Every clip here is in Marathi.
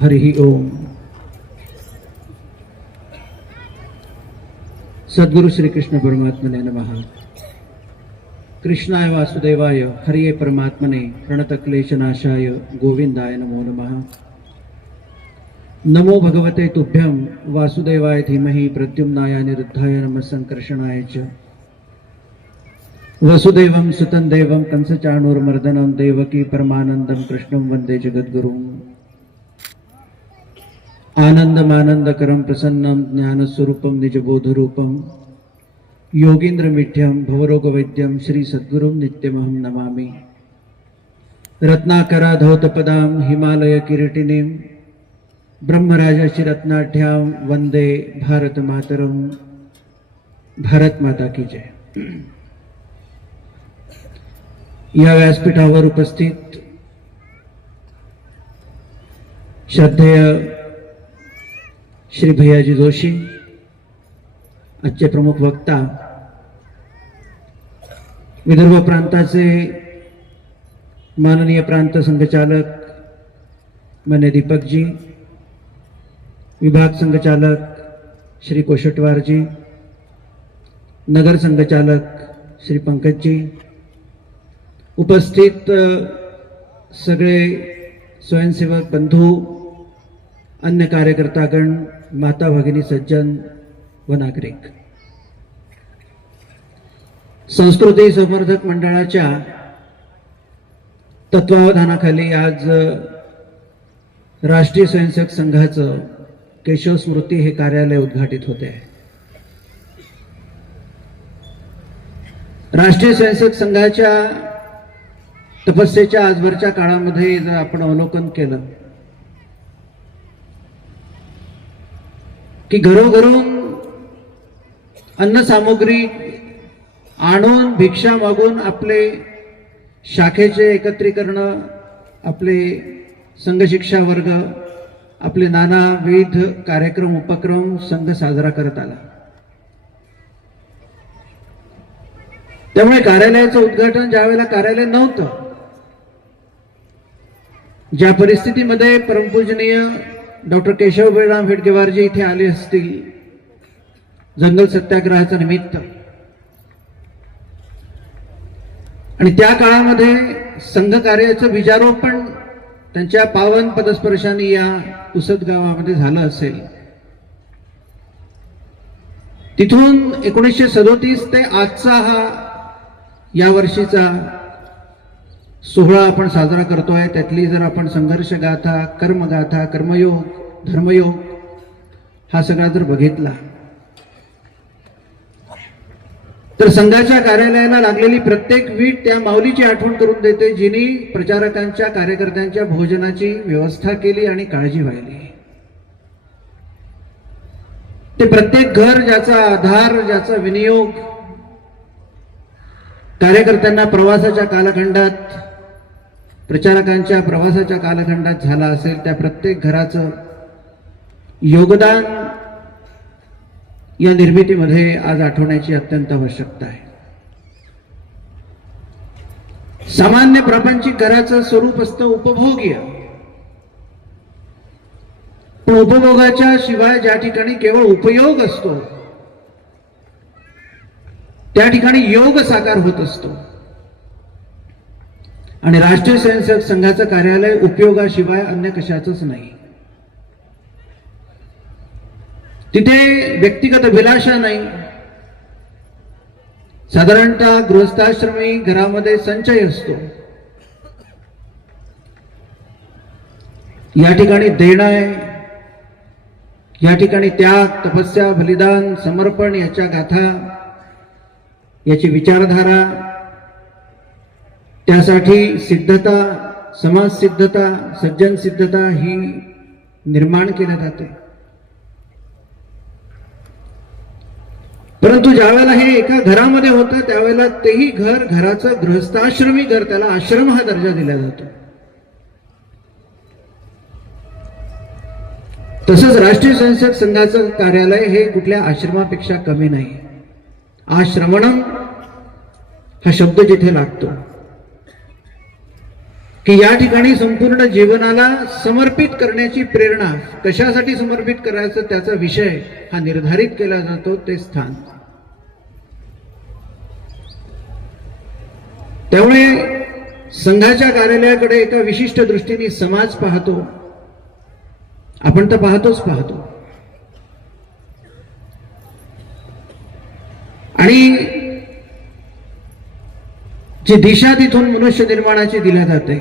हरिही ओम। सद्गुरु श्रीकृष्ण परमात्मने नमः। कृष्णाय वासुदेवाय हरिये परमात्मने प्रणतक्लेशनाशाय गोविंदाय नमो नमः। नमो भगवते तुभ्यं वासुदेवाय धीमहि प्रद्युम्नाय निरुद्धाय नमः संकर्षणाय च। वसुदेवं सुतं देवं कंसचाणूर्मर्दनं देवकी परमानन्दं कृष्णं वन्दे आनंदम आनंदकरम प्रसन्नम ज्ञान स्वरूपम निज बोध रूपम योगींद्र मिठ्यम भवरोग वैद्यम श्री सद्गुरु नित्यमहम नमामि। रत्नाकराधौत पदाम हिमालय किरीटिनी ब्रह्मराज श्री रत्नाढ्याम वंदे भारत मातरम भारत माता की जय। या व्यासपीठावर उपस्थित श्रद्धेय श्री भैयाजी जोशी आजचे प्रमुख वक्ता विदर्भ प्रांताचे माननीय प्रांत संघचालक मान्य दीपकजी विभाग संघचालक श्री कोशटवारजी नगर संघचालक श्री पंकजजी उपस्थित सगळे स्वयंसेवक बंधू अन्य कार्यकर्तागण माता भगिनी सज्जन व नागरिक. संस्कृती संवर्धक मंडळाच्या तत्वावधानाखाली आज राष्ट्रीय स्वयंसेवक संघाचं केशव स्मृती हे कार्यालय उद्घाटित होते. आहे राष्ट्रीय स्वयंसेवक संघाच्या तपस्येच्या आजवरच्या काळामध्ये जर आपण अवलोकन केलं की घरोघरून अन्न सामुग्री आणून भिक्षा मागून आपले शाखेचे एकत्रीकरण आपले संघशिक्षा वर्ग आपले नानाविध कार्यक्रम उपक्रम संघ साजरा करत आला. त्यामुळे कार्यालयाचं उद्घाटन ज्या वेळेला कार्यालय नव्हतं ज्या परिस्थितीमध्ये परमपूजनीय डॉक्टर केशव बळीराम हेडगेवारजी इथे आले असतील. जंगल सत्याग्रहाचं निमित्त. आणि त्या काळामध्ये संघ कार्याचं बीजारोपण त्यांच्या पावन पदस्पर्शाने या पुसद गावामध्ये झालं असेल. तिथून एकोणीसशे सदोतीस ते आजचा हा या वर्षीचा सोहळा आपण साजरा करतोय. त्यातली जर आपण संघर्ष गाथा कर्मगाथा कर्मयोग धर्मयोग हा सगळा जर बघितला तर संघाच्या कार्यालयाला लागलेली प्रत्येक वीट त्या माऊलीची आठवण करून देते जिनी प्रचारकांच्या कार्यकर्त्यांच्या भोजनाची व्यवस्था केली आणि काळजी वाहिली. ते प्रत्येक घर ज्याचा आधार ज्याचा विनियोग कार्यकर्त्यांना प्रवासाच्या कालखंडात प्रचारकांच्या प्रवासाच्या कालखंडात झाला असेल त्या प्रत्येक घराचं योगदान या निर्मितीमध्ये आज आठवण्याची अत्यंत आवश्यकता आहे. सामान्य प्रापंचिक घराचं स्वरूप असतं उपभोग्य. पण उपभोगाच्या शिवाय ज्या ठिकाणी केवळ उपयोग असतो त्या ठिकाणी योग साकार होत असतो. आणि राष्ट्रीय स्वयंसेवक संघाचं कार्यालय उपयोगाशिवाय अन्य कशाचंच नाही. तिथे व्यक्तिगत अभिलाषा नाही. साधारणतः गृहस्थाश्रमी घरामध्ये संचय असतो. या ठिकाणी देणं आहे या ठिकाणी त्याग तपस्या बलिदान समर्पण याच्या गाथा याची विचारधारा त्यासाठी सिद्धता समाज सिद्धता सज्जन सिद्धता ही निर्माण केल्या जाते. परंतु ज्या वेळेला हे एका घरामध्ये होतं त्यावेळेला तेही घर घराचं गृहस्थाश्रमी घर त्याला आश्रम हा दर्जा दिला जातो. तसंच राष्ट्रीय स्वयंसेवक संघाचं कार्यालय हे कुठल्या आश्रमापेक्षा कमी नाही. आश्रमणम हा शब्द जिथे लागतो. की या ठिकाणी संपूर्ण जीवनाला समर्पित करण्याची प्रेरणा कशासाठी समर्पित करायचं त्याचा विषय हा निर्धारित केला जातो ते स्थान. त्यामुळे संघाच्या कार्यालयाकडे एका विशिष्ट दृष्टीने समाज पाहतो. आपण तर पाहतोच पाहतो. आणि जी दिशा तिथून मनुष्य निर्माणाची दिल्या जाते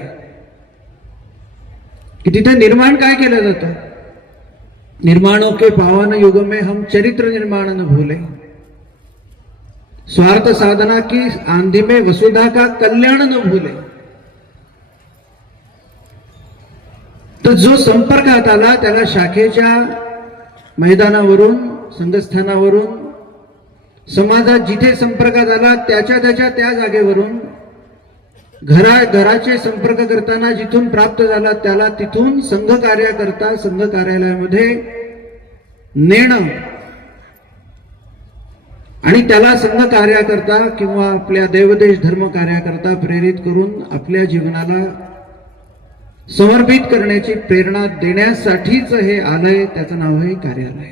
की तिथे निर्माण काय केलं जातं? निर्माणों के पावन युग में हम चरित्र निर्माण न भूले. स्वार्थ साधना की आंधी में वसुधा का कल्याण न भूले. तर जो संपर्कात आला त्याला शाखेच्या मैदानावरून संघस्थानावरून समाजात जिथे संपर्कात आला त्याच्या त्याच्या त्या जागेवरून घरा घराचे संपर्क करताना जिथून प्राप्त झाला त्याला तिथून संघ कार्याकरता संघ कार्यालयामध्ये नेणं. आणि त्याला संघ कार्याकरता किंवा आपल्या देवदेश धर्म कार्याकरता प्रेरित करून आपल्या जीवनाला समर्पित करण्याची प्रेरणा देण्यासाठीच हे आलय त्याचं नाव आहे कार्यालय.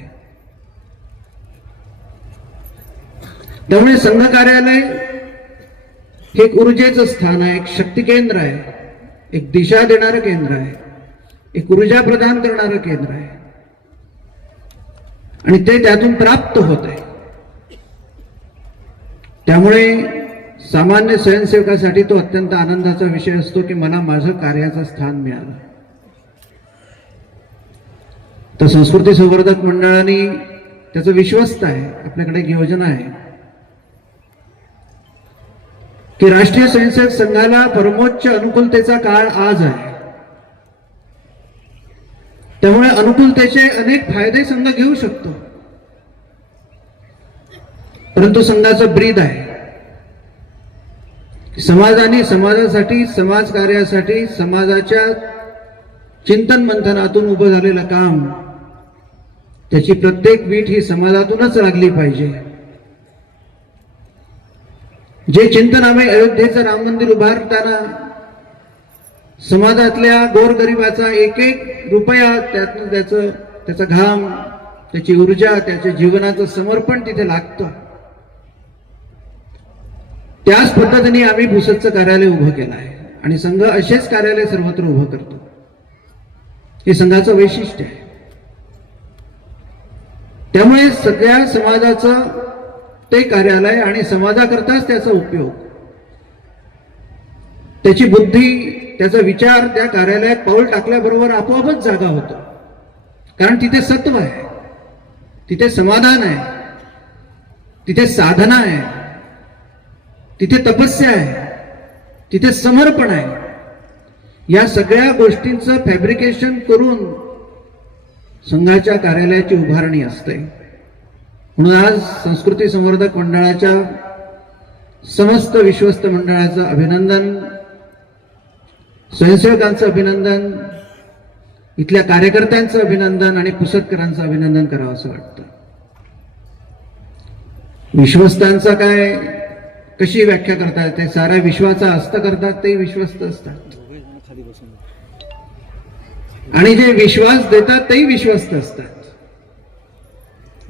त्यामुळे संघ कार्यालय हे एक ऊर्जेचं स्थान आहे एक शक्ती केंद्र आहे एक दिशा देणारं केंद्र आहे एक ऊर्जा प्रदान करणारं केंद्र आहे. आणि ते त्यातून प्राप्त होत आहे. त्यामुळे सामान्य स्वयंसेवकासाठी तो अत्यंत आनंदाचा विषय असतो की मला माझं कार्याचं स्थान मिळालं. तर संस्कृती संवर्धक मंडळाने त्याचं विश्वस्त आहे आपल्याकडे एक योजना आहे. की राष्ट्रीय स्वयंसेवक संघाला परमोच्च अनुकूलतेचा काळ आज आहे. त्यामुळे अनुकूलतेचे अनेक फायदे संघ घेऊ शकतो. परंतु संघाचं ब्रीद आहे. समाजाने समाजासाठी समाज कार्यासाठी समाजाच्या चिंतन मंथनातून उभं झालेलं काम त्याची प्रत्येक वीट ही समाजातूनच लागली पाहिजे. जे चिंतन आम्ही अयोध्येचं राम मंदिर उभारताना समाजातल्या गोरगरिबाचा एक एक रुपया त्यातनं त्याचं त्याचा घाम त्याची ऊर्जा त्याच्या जीवनाचं समर्पण तिथे लागतं. त्याच पद्धतीने आम्ही भुसतचं कार्यालय उभं केलं आहे. आणि संघ असेच कार्यालय सर्वत्र उभं करतो. हे संघाचं वैशिष्ट्य आहे. त्यामुळे सगळ्या समाजाचं ते कार्यालय आणि समाजाकरताच त्याचा उपयोग. त्याची बुद्धी त्याचा विचार त्या कार्यालयात पाऊल टाकल्याबरोबर आपोआपच जागा होतो. कारण तिथे सत्व आहे. तिथे समाधान आहे. तिथे साधना आहे. तिथे तपस्या आहे. तिथे समर्पण आहे. या सगळ्या गोष्टींचं फॅब्रिकेशन करून संघाच्या कार्यालयाची उभारणी असते. म्हणून आज संस्कृती संवर्धक मंडळाच्या समस्त विश्वस्त मंडळाचं अभिनंदन स्वयंसेवकांचं अभिनंदन इथल्या कार्यकर्त्यांचं अभिनंदन आणि पुसतकरांचं अभिनंदन करावं असं वाटतं. विश्वस्तांचा काय कशी व्याख्या करतात ते साऱ्या विश्वाचा हस्त करतात ते विश्वस्त असतात. आणि जे विश्वास देतात तेही विश्वस्त असतात.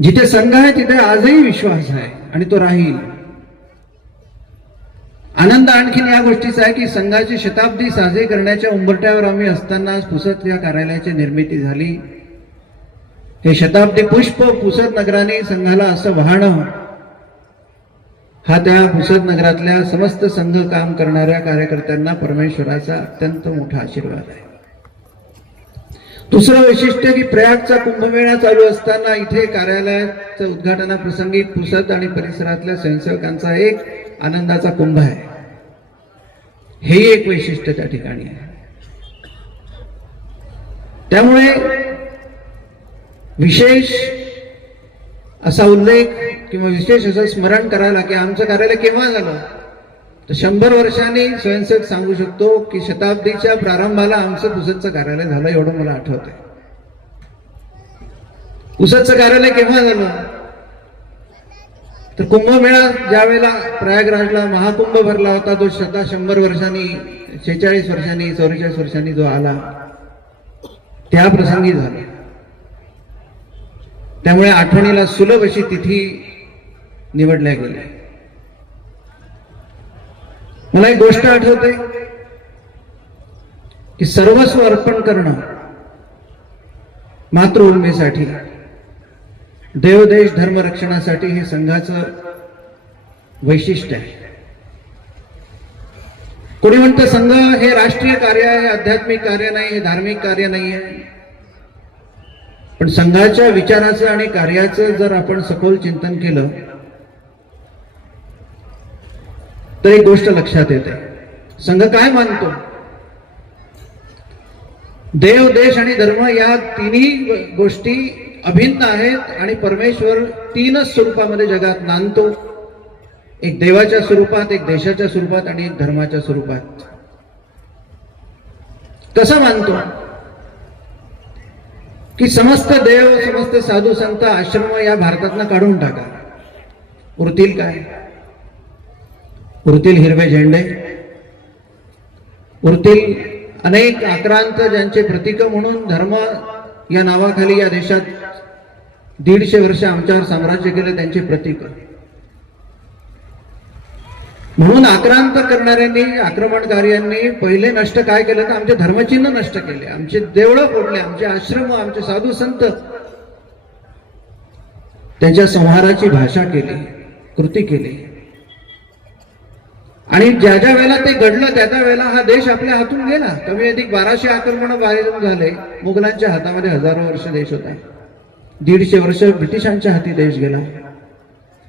जिथे संघ आहे तिथे आजही विश्वास आहे आणि तो राहील. आनंद आणखीन या गोष्टीचा आहे की संघाची शताब्दी साजरी करण्याच्या उंबरट्यावर आम्ही असताना पुसत या कार्यालयाची निर्मिती झाली. हे शताब्दी पुष्प पुसत नगराने संघाला असं वाहणं. हा त्या पुसद नगरातल्या समस्त संघ काम करणाऱ्या कार्यकर्त्यांना परमेश्वराचा अत्यंत मोठा आशीर्वाद आहे. दुसरं वैशिष्ट्य की प्रयागचा कुंभमेळा चालू असताना इथे कार्यालयाच्या उद्घाटनाप्रसंगी पुसद आणि परिसरातल्या स्वयंसेवकांचा एक आनंदाचा कुंभ आहे. हे एक वैशिष्ट्य त्या ठिकाणी आहे. त्यामुळे विशेष असा उल्लेख किंवा विशेष असं स्मरण करायला की आमचं कार्यालय केव्हा झालं? तर शंभर वर्षांनी स्वयंसेवक सांगू शकतो की शताब्दीच्या प्रारंभाला आमचं पुसदचं कार्यालय झालं एवढं मला आठवत आहे पुसदचं कार्यालय केव्हा झालं? तर कुंभमेळा ज्या वेळेला प्रयागराजला महाकुंभ भरला होता तो शता शंभर वर्षांनी शेहेचाळीस वर्षांनी चौवेचाळीस वर्षांनी जो आला त्या प्रसंगी झाला. त्यामुळे आठवणीला सुलभ अशी तिथी निवडल्या गेल्या. मला एक गोष्ट आठवते की सर्वस्व अर्पण करणं मातृभूमीसाठी देवदेश धर्मरक्षणासाठी हे संघाचं वैशिष्ट्य आहे. कोणी म्हणतं संघ हे राष्ट्रीय कार्य आहे आध्यात्मिक कार्य नाही हे धार्मिक कार्य नाही आहे. पण संघाच्या विचाराचं आणि कार्याचं जर आपण सखोल चिंतन केलं तर एक गोष्ट लक्षात येते. संघ काय मानतो? देव देश आणि धर्म या तिन्ही गोष्टी अभिन्न आहेत आणि परमेश्वर तीनच स्वरूपामध्ये जगात नांदतो एक देवाच्या स्वरूपात एक देशाच्या स्वरूपात आणि एक धर्माच्या स्वरूपात. कसं मानतो? की समस्त देव समस्त साधू संत आश्रम या भारतातनं काढून टाका. उरतील काय? उरतील हिरवे झेंडे. उरतील अनेक आक्रांत ज्यांचे प्रतीक म्हणून धर्म या नावाखाली या देशात दीडशे वर्ष आमच्यावर साम्राज्य केले त्यांचे प्रतीक. म्हणून आक्रांत करणाऱ्यांनी आक्रमणकार्यांनी पहिले नष्ट काय केलं तर आमचे धर्मचिन्ह नष्ट केले. आमचे देवळं फोडले आमचे आश्रम आमचे साधू संत त्यांच्या संहाराची भाषा केली कृती केली. आणि ज्या ज्या वेळेला ते घडलं त्या त्या वेळेला हा देश आपल्या हातून गेला. कमी अधिक बाराशे आक्रमण बाहेरून झाले. मुघलांच्या हातामध्ये हजारो वर्ष देश होता. दीडशे वर्ष ब्रिटिशांच्या हाती देश गेला.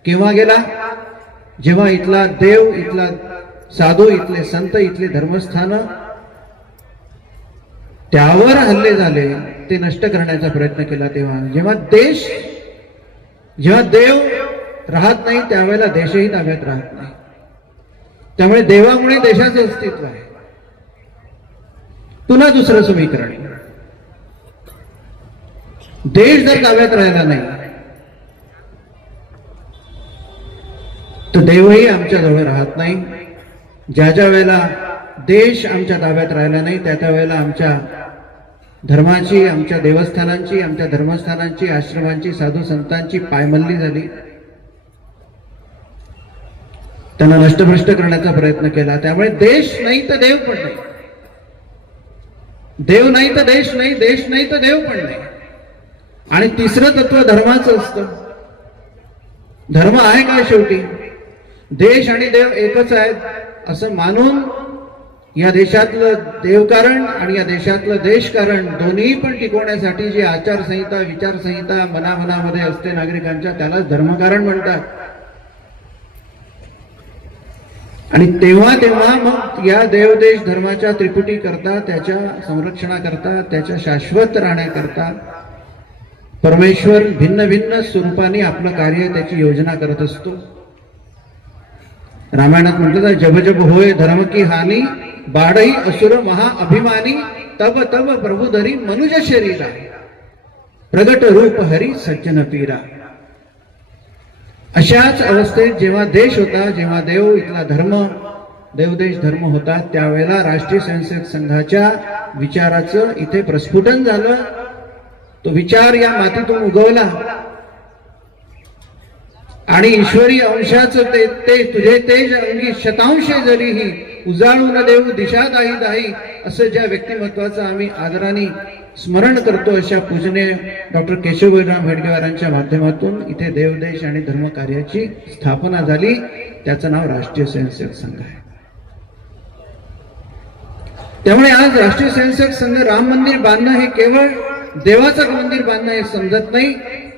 केव्हा गेला? जेव्हा इथला देव इथला साधू इथले संत इथले धर्मस्थान त्यावर हल्ले झाले ते नष्ट करण्याचा प्रयत्न केला तेव्हा. जेव्हा देश जेव्हा देव राहत नाही त्यावेळेला देशही ताब्यात राहत नाही. त्यामुळे देवामुळे देशाचं अस्तित्व आहे. पुन्हा दुसरं समीकरण. देश जर ताब्यात राहिला नाही तर देवही आमच्या जवळ राहत नाही. ज्या ज्या वेळेला देश आमच्या ताब्यात राहिला नाही त्या त्या वेळेला आमच्या धर्माची आमच्या देवस्थानांची आमच्या धर्मस्थानांची आश्रमांची साधू संतांची पायमल्ली झाली. त्यांना नष्टभ्रष्ट करण्याचा प्रयत्न केला. त्यामुळे देश नाही तर देव पण नाही. देव नाही तर देश नाही देश नाही तर देव पण नाही. आणि तिसरं तत्व धर्माचं असतं. धर्म आहे काय शेवटी? देश आणि देव एकच आहेत असं मानून या देशातलं देवकारण आणि या देशातलं देशकारण दोन्ही पण टिकवण्यासाठी जी आचारसंहिता विचारसंहिता मनामनामध्ये असते नागरिकांच्या त्यालाच धर्मकारण म्हणतात. आणि तेव्हा तेव्हा मग या देवदेश धर्माच्या त्रिपुटी करता त्याच्या संरक्षणाकरता त्याच्या शाश्वत राहण्याकरता परमेश्वर भिन्न भिन्न स्वरूपाने आपलं कार्य त्याची योजना करत असतो. रामायणात म्हटलं तर जब जब होय धर्म की हानी बाडही असुर महा अभिमानी तब तब प्रभुधरी मनुज शरीरा प्रगट रूप हरी सज्जन पीरा. अशाच अवस्थेत जेव्हा देश होता जेव्हा देव इथला धर्म देवदेश धर्म होता त्यावेळेला राष्ट्रीय स्वयंसेवक संघाच्या विचाराचं इथे प्रस्फुटन झालं. तो विचार या मातीतून उगवला. आणि ईश्वरी अंशाचं ते ते तुझे तेज अंगी शतांश जरीही उजाळून देऊ दिशादाही दाही असं ज्या व्यक्तिमत्वाचं आम्ही आदराने स्मरण करतो अशा पूजने डॉक्टर केशवराम हेडगेवारांच्या माध्यमातून इथे देवदेश आणि धर्म कार्याची स्थापना झाली. त्याचं नाव राष्ट्रीय स्वयंसेवक संघ आहे. त्यामुळे आज राष्ट्रीय स्वयंसेवक संघ राम मंदिर बांधणं हे केवळ देवाचं मंदिर बांधणं हे समजत नाही.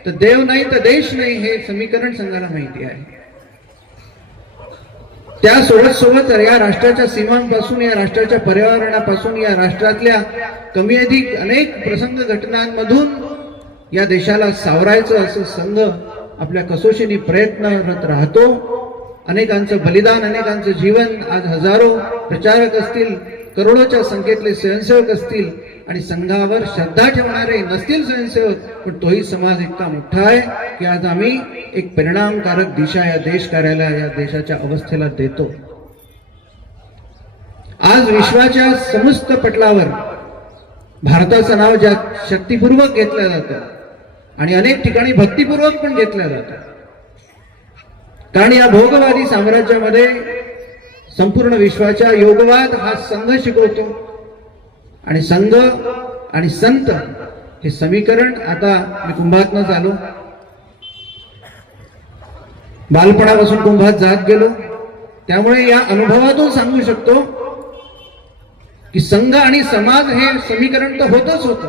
तर देव नाही तर देश नाही हे समीकरण संघाला माहिती आहे. त्या सोबत सोबत या राष्ट्राच्या सीमांपासून या राष्ट्राच्या पर्यावरणापासून या राष्ट्रातल्या कमी अधिक अनेक प्रसंग घटनांमधून या देशाला सावरायचं असं संघ आपल्या कसोशीने प्रयत्नरत राहतो. अनेकांचं बलिदान अनेकांचं जीवन आज हजारो प्रचारक असतील करोडोच्या संख्येतले स्वयंसेवक असतील आणि संघावर श्रद्धा ठेवणारे नसतील स्वयंसेवक पण तोही समाज इतका मोठा आहे की आज आम्ही एक परिणामकारक दिशा या देश कार्याला या देशाच्या अवस्थेला देतो. आज विश्वाच्या समस्त पटलावर भारताचं नाव ज्या शक्तीपूर्वक घेतलं जातं आणि अनेक ठिकाणी भक्तीपूर्वक पण घेतलं जातं. कारण या भोगवादी साम्राज्यामध्ये संपूर्ण विश्वाच्या योगवाद हा संघ शिकवतो. आणि संघ आणि संत हे समीकरण आता मी कुंभातनं आलो बालपणापासून कुंभात जात गेलो. त्यामुळे या अनुभवातून सांगू शकतो की संघ आणि समाज हे समीकरण तर होतच होत.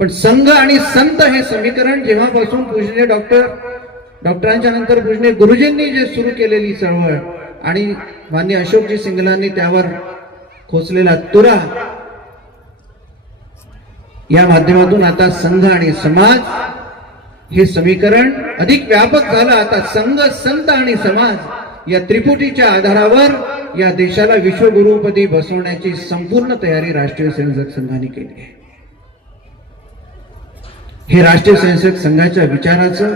पण संघ आणि संत हे समीकरण जेव्हापासून पूजने डॉक्टर डॉक्टरांच्या नंतर पूजने गुरुजींनी जे सुरू केलेली चळवळ आणि मान्य अशोकजी सिंगलांनी त्यावर खोचलेला तुरा या माध्यमातून आता संघ आणि समाज हे समीकरण अधिक व्यापक झालं. आता संघ संत आणि समाज या त्रिपुटीच्या आधारावर या देशाला विश्वगुरुपदी बसवण्याची संपूर्ण तयारी राष्ट्रीय स्वयंसेवक संघाने केली आहे. हे राष्ट्रीय स्वयंसेवक संघाच्या विचाराचं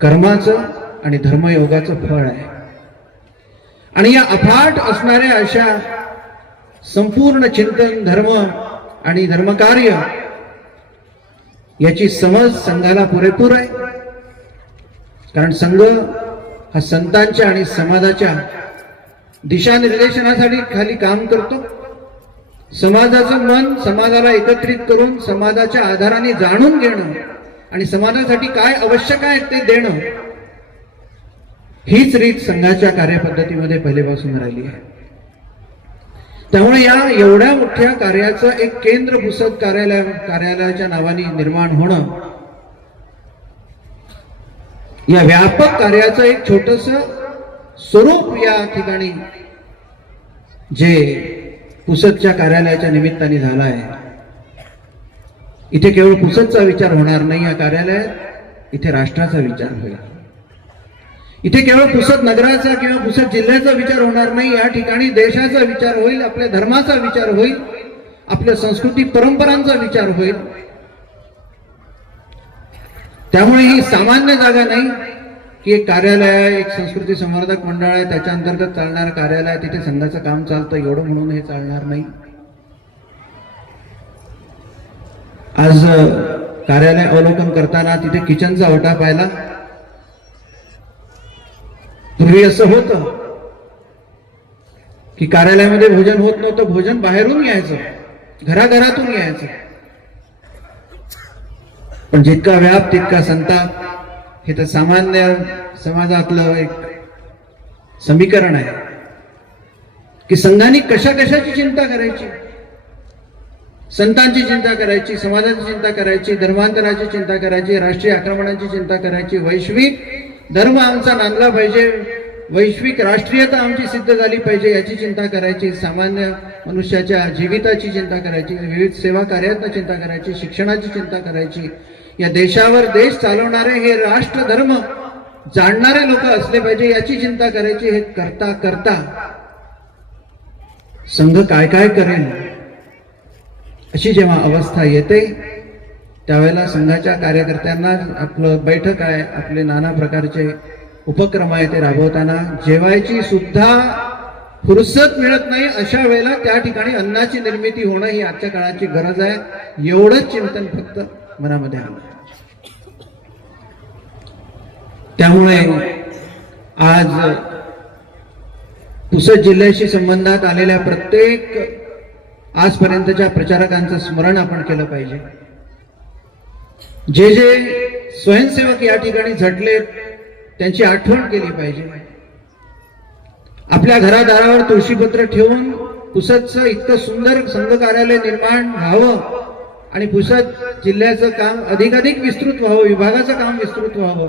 कर्माचं आणि धर्मयोगाचं फळ आहे. आणि या अफाट असणाऱ्या अशा संपूर्ण चिंतन धर्म आणि धर्मकार्य याची समज संघाला पुरेपूर आहे. कारण संघ हा संतांच्या आणि समाजाच्या दिशानिर्देशनासाठी खाली काम करतो. समाजाचं मन समाजाला एकत्रित करून समाजाच्या आधाराने जाणून घेणं आणि समाजासाठी काय आवश्यक आहे ते देणं हीच रीत संघाच्या कार्यपद्धतीमध्ये पहिलेपासून राहिली आहे. त्यामुळे या एवढ्या मोठ्या कार्याचं एक केंद्र पुस्तक कार्यालय कार्यालयाच्या नावाने निर्माण होणं या व्यापक कार्याचं एक छोटस स्वरूप या ठिकाणी जे पुसदच्या कार्यालयाच्या निमित्ताने झाला आहे इथे केवळ पुसदचा विचार होणार नाही या कार्यालयात इथे राष्ट्राचा विचार होईल. इथे केवळ पुसद नगराचा किंवा पुसद जिल्ह्याचा विचार होणार नाही. या ठिकाणी देशाचा विचार होईल आपल्या धर्माचा विचार होईल आपल्या संस्कृती परंपरांचा विचार होईल. त्यामुळे ही सामान्य जागा नाही की एक कार्यालय आहे एक संस्कृती संवर्धक मंडळ आहे त्याच्या अंतर्गत चालणारं कार्यालय आहे तिथे संघाचं काम चालतं एवढं म्हणून हे चालणार नाही. आज कार्यालय अवलोकन करताना तिथे किचनचा ओटा पाहिला. पूर्वी असं होतं की कार्यालयामध्ये भोजन होत नव्हतं भोजन बाहेरून यायचं घराघरातून यायचं. पण जितका व्याप तितका संताप हे तर सामान्य समाजातलं एक समीकरण आहे की संघाने कशा कशाची चिंता करायची? संतांची चिंता करायची समाजाची चिंता करायची धर्मांतराची चिंता करायची राष्ट्रीय आक्रमणाची चिंता करायची वैश्विक धर्म आमचा नांदला पाहिजे. वैश्विक राष्ट्रीयता आमची सिद्ध झाली पाहिजे याची चिंता करायची. सामान्य मनुष्याच्या जीविताची चिंता करायची. विविध सेवा कार्यातनं चिंता करायची. शिक्षणाची चिंता करायची. या देशावर देश चालवणारे हे राष्ट्र धर्म जाणणारे लोक असले पाहिजे याची चिंता करायची. हे करता करता संघ काय काय करेल अशी जेव्हा अवस्था येते त्यावेळेला संघाच्या कार्यकर्त्यांना आपलं बैठक आहे आपले नाना प्रकारचे उपक्रम आहे ते राबवताना. जेवायची सुद्धा फुरसत मिळत नाही अशा वेळेला त्या ठिकाणी अन्नाची निर्मिती होणं ही आजच्या काळाची गरज आहे. एवढंच चिंतन फक्त मनामध्ये आलं. त्यामुळे आज पुसद जिल्ह्याशी संबंधात आलेल्या प्रत्येक आजपर्यंतच्या प्रचारकांचं स्मरण आपण केलं पाहिजे. जे जे स्वयंसेवक या ठिकाणी झटले त्यांची आठवण केली पाहिजे. आपल्या घरादारावर तुळशीपत्र ठेवून पुसदचं इतकं सुंदर संघ कार्यालय निर्माण व्हावं आणि पुसद जिल्ह्याचं काम अधिकाधिक विस्तृत व्हावं विभागाचं काम विस्तृत व्हावं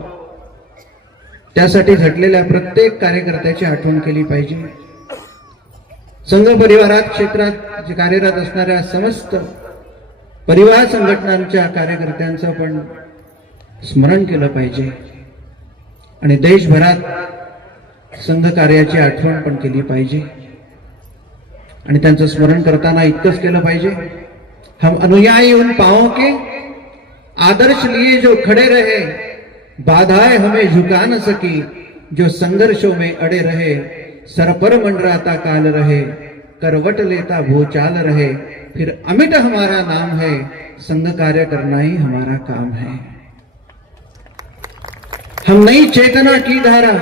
त्यासाठी झटलेल्या प्रत्येक कार्यकर्त्याची आठवण केली पाहिजे. संघ परिवारात क्षेत्रात जे कार्यरत असणाऱ्या समस्त परिवार संघटनांच्या कार्यकर्त्यांचं पण स्मरण केलं पाहिजे. आणि देशभरात संघ कार्याची आठवण पण केली पाहिजे. आणि त्यांचं स्मरण करताना इतकंच केलं पाहिजे. हम अनुयायी उन पाओ के आदर्श लिए जो खड़े रहे बाधाएं हमें झुका न सकी जो संघर्षों में अड़े रहे सरपर मंडराता काल रहे। करवट लेता भूचाल रहे। फिर अमिट हमारा नाम है संघ कार्य करना ही हमारा काम है। हम नई चेतना की धारा,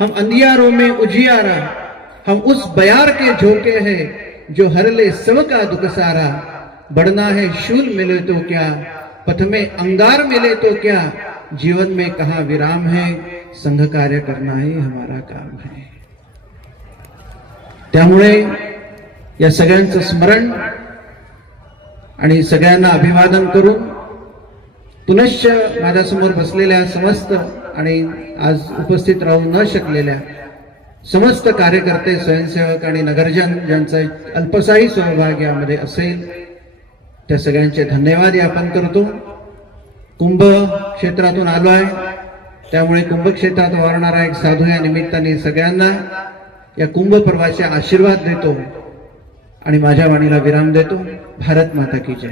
हम अंधियारों में उजियारा, हम उस बयार के झोंके हैं, जो हर ले सब का दुख सारा। बढ़ना है शूल मिले तो क्या, पथ में अंगार मिले तो क्या, जीवन में कहा विराम है संघ कार्य करना ही हमारा काम है। त्यामुळे या सगळ्यांचं स्मरण आणि सगळ्यांना अभिवादन करून पुनश्च माझ्यासमोर बसलेल्या समस्त आणि आज उपस्थित राहू न शकलेल्या समस्त कार्यकर्ते स्वयंसेवक आणि नगरजन ज्यांचा अल्पसाही सहभाग यामध्ये असेल त्या सगळ्यांचे धन्यवाद यापन करतो. कुंभ क्षेत्रातून आलो आहे त्यामुळे कुंभ क्षेत्रात वावरणारा एक साधू या निमित्ताने सगळ्यांना या कुंभ पर्वाचे आशीर्वाद देतो आणि माझ्या वाणीला विराम देतो. भारत माता की जय.